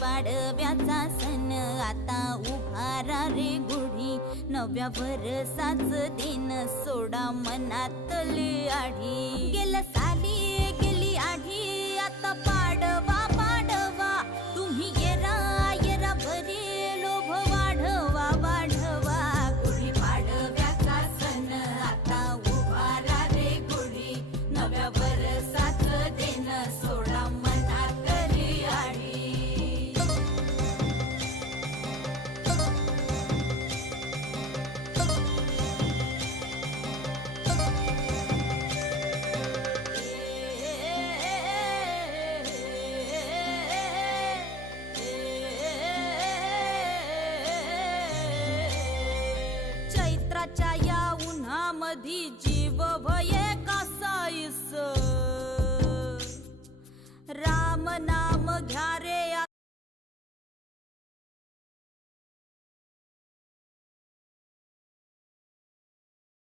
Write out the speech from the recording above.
पाडव्याचा सण आता उभारा रे गुढी, नव्या वर्षाच दिन सोडा मनातली आढी. गेल्या साली गेली आढी, आता पाडवा पाडवा, तुम्ही येरा येरा भरी लोभ वाढवा वाढवा. गुढी पाडव्याचा सण आता उभारा रे गुढी, नव्या वर्षाच दिन सोडा मनातली आढी. चैत्राच्या या उन्हामधी जीव भये कासाईस, राम नाम घ्या